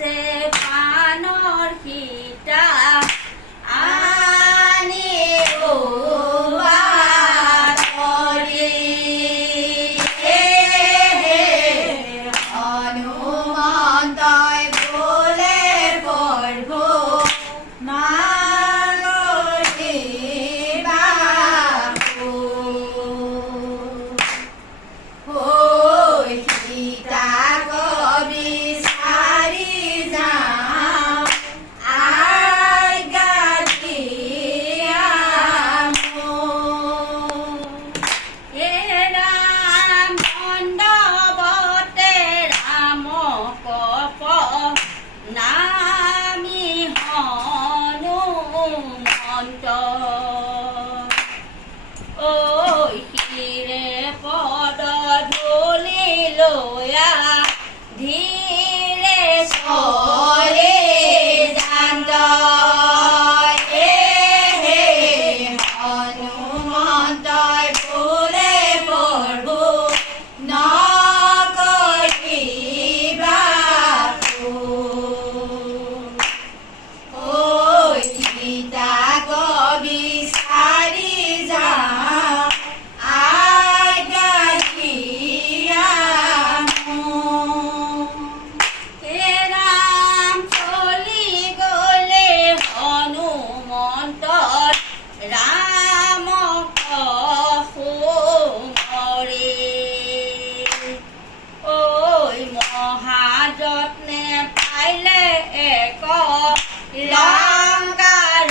আছে পানৰ সীতা আনি হনুমন্তই বোলে প্ৰভু নাগৰি বাহু সীতাক বিচাৰি যাওঁ আজ্ঞা দিয়ামো। হে ৰাম দণ্ডৱতে ৰামক নামি হনুমন্ত ঐ শিৰে পদ ধূলি লয়া ধীৰে চলে যান্ত হনুমন্তই বোলে প্ৰভু নকৰি বাহু সীতাক বিচাৰি যাওঁ আজ্ঞা দিয়ামো। হে ৰাম চলি গলে হনুমন্ত ৰামক সুমৰে ঐ মহাযত্নে পাইলে এক লংকাৰ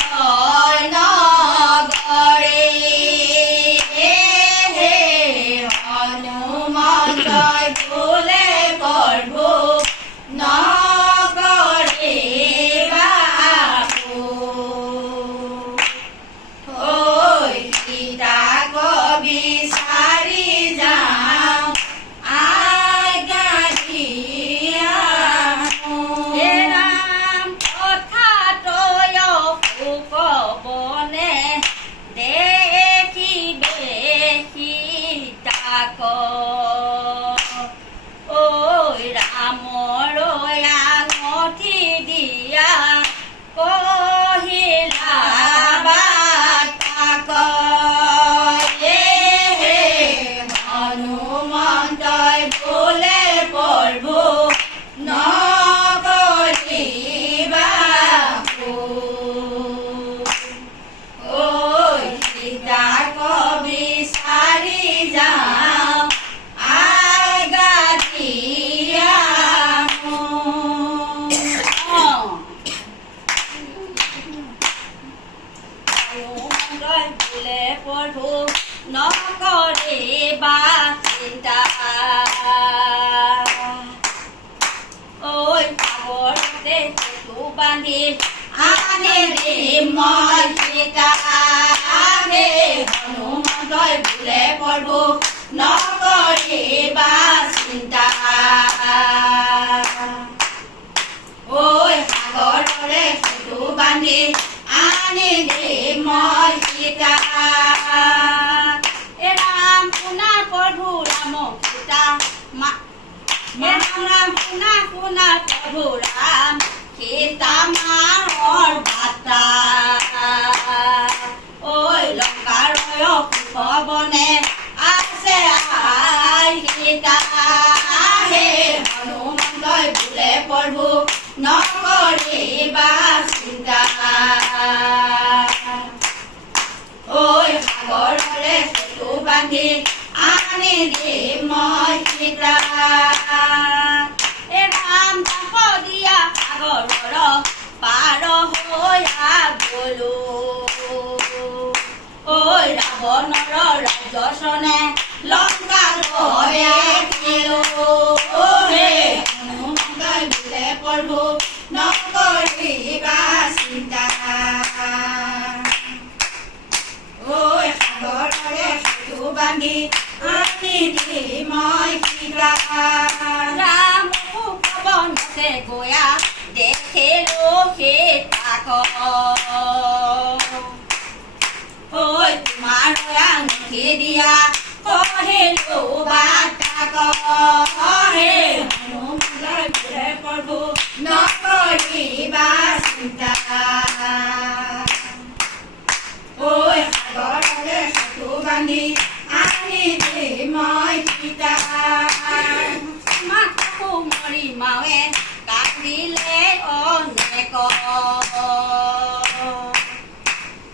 নগৰে হনুমন্তই বোলে প্ৰভু নগৰি বাহু সীতাক বিচাৰি যাওঁ আজ্ঞা দিয়ামো। হে ৰাম কথাতয় সুকবনে দেখিবে সীতাক ঐ ৰামৰ আঙঠি দিয়া কহিলা বাতাক হনুমন্তই বোলে প্ৰভু নগৰি বাহু সীতাক বিচাৰি যাওঁ আজ্ঞা দিয়ামো। বোলে প্ৰভু নকৰে বা চিন্তা ঐ সাগৰতে সেতু বান্ধি আনে মই সীতা হনুমন্তই বোলে প্ৰভু নকৰি বা চিন্তা সাগৰৰে সেতু বান্ধি আনি মই সীতা এ ৰাম শুনা প্ৰভু ৰাম সীতা ৰাম শুনা শুনা প্ৰভু ৰাম সীতা মাৰৰ বাৰ্তা ঐ লংকাৰ সুখবনে আছে আই সীতা হনুমন্তই বোলে প্ৰভু নকৰি বা চিন্তা সাগৰৰে সেতু বান্ধি আনি মই সীতা এ ৰাম তাপ দিয়া সাগৰৰ পাৰ হৈয়া গলো ঐ ৰাৱণৰ ৰাজ্যসনে লংকা লৈলো হনুমন্তই বোলে প্ৰভু নকৰি বা চিন্তা সাগৰৰে সেতু বান্ধি আনি মই সীতা ৰাম সুখবনতে গয়া দেখিলো সীতাক ঐ তোমাৰ আঙঠি দিয়া কহিলো বাৰ্তাক হনুমন্তই বোলে প্ৰভু নকৰি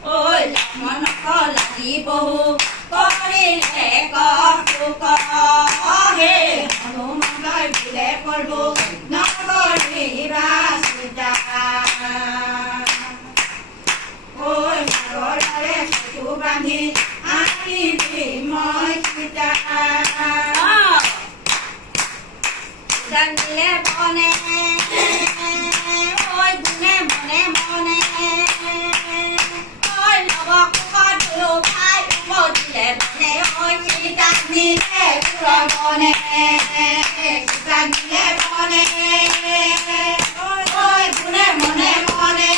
ঐ লক্ষ্মণক লাগি বহু কৰিলে কৌতুক হে হনুমানলৈ বোলে প্ৰভু নকৰিবা চিন্তা ঐ সাগৰৰে সেতু বান্ধি আনি দিম মই সীতা জানিলে বনে ঐ গুণে মনে মনে ঐ নৱকুশত দুলো ভাই উমদিলে বনে ঐ সীতা নিলে পুৰবনে সীতা নিলে বনে ঐ গুণে মনে মনে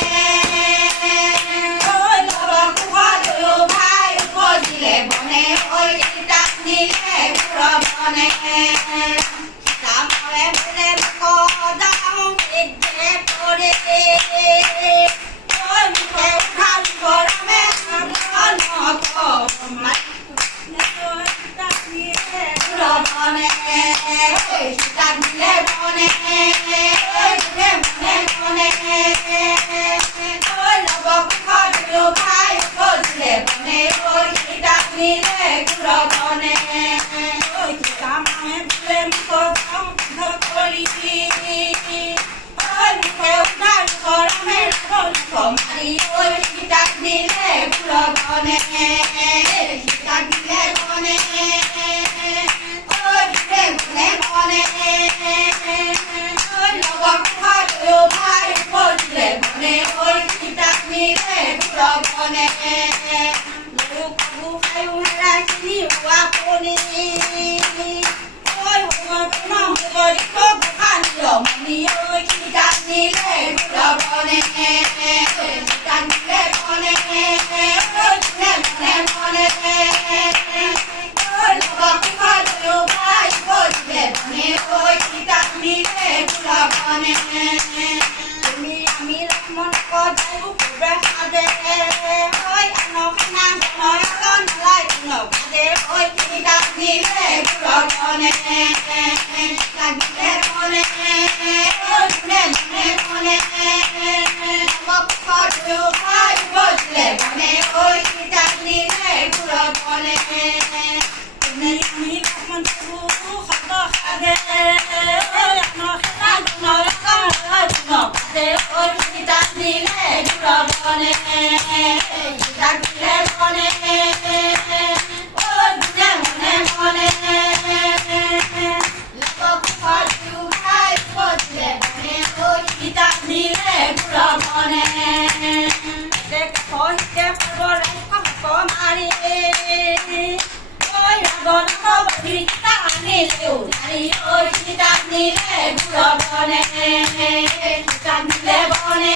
ঐ নৱকুশত দুলো ভাই উপজিলে বনে ঐ সীতা নিলে পুৰবনে কামৰে বোলে কদাও বিদ্যে পৰে ঐ মুখে উঠাল গৰমে পুৰবনে সীতা নিলে বনে গুণে মনে মনে ঐ নৱকুশত দুলো ভাই উপজিলে বনে ঐ সীতা নিলে পুৰবনে মাৰি ঐ সীতা নিলে পুৰবনে সীতা নিলে বনে ঐ গুণে মনে ঐ নৱকুশত দুলো ভাই উপজিলে বনে ঐ সীতা নিলে পুৰবনে সীতা নিলে পুৰবনে সীতা নিলে বনে গুণে মনে মনে নৱকুশত দুলো ভাই উপজিলে বনে ঐ সীতা নিলে পুৰবনে তুমি আমি লক্ষ্মণক যায়ো পূৰ্বে সাজে ঐ আনখানা জনয়কন লাই নভাজে ঐ সীতা নিলে পুৰবনে লাগিলে বনে গুণে মনে নৱকুশত দুলো ভাই উপজিলে বনে ঐ সীতা নিলে পুৰবনে তুমি আমি লক্ষ্মণ প্ৰভু শব্দ সাজে ঐ আনখানা জনয়কন লাই নভাজে ঐ সীতা নিলে পুৰবনে সীতা নিলে বনে গুণে মনে নৱকুশত দুলো ভাই উপজিলে বনে সীতা নিলে পুৰবনে সহিতে সৰ্বৰাজ্য মাৰি ঐ ৰাৱণক বধি সীতা আনিলেও নাৰী ঐ সীতা নিলে পুৰবনে সীতা নিলে বনে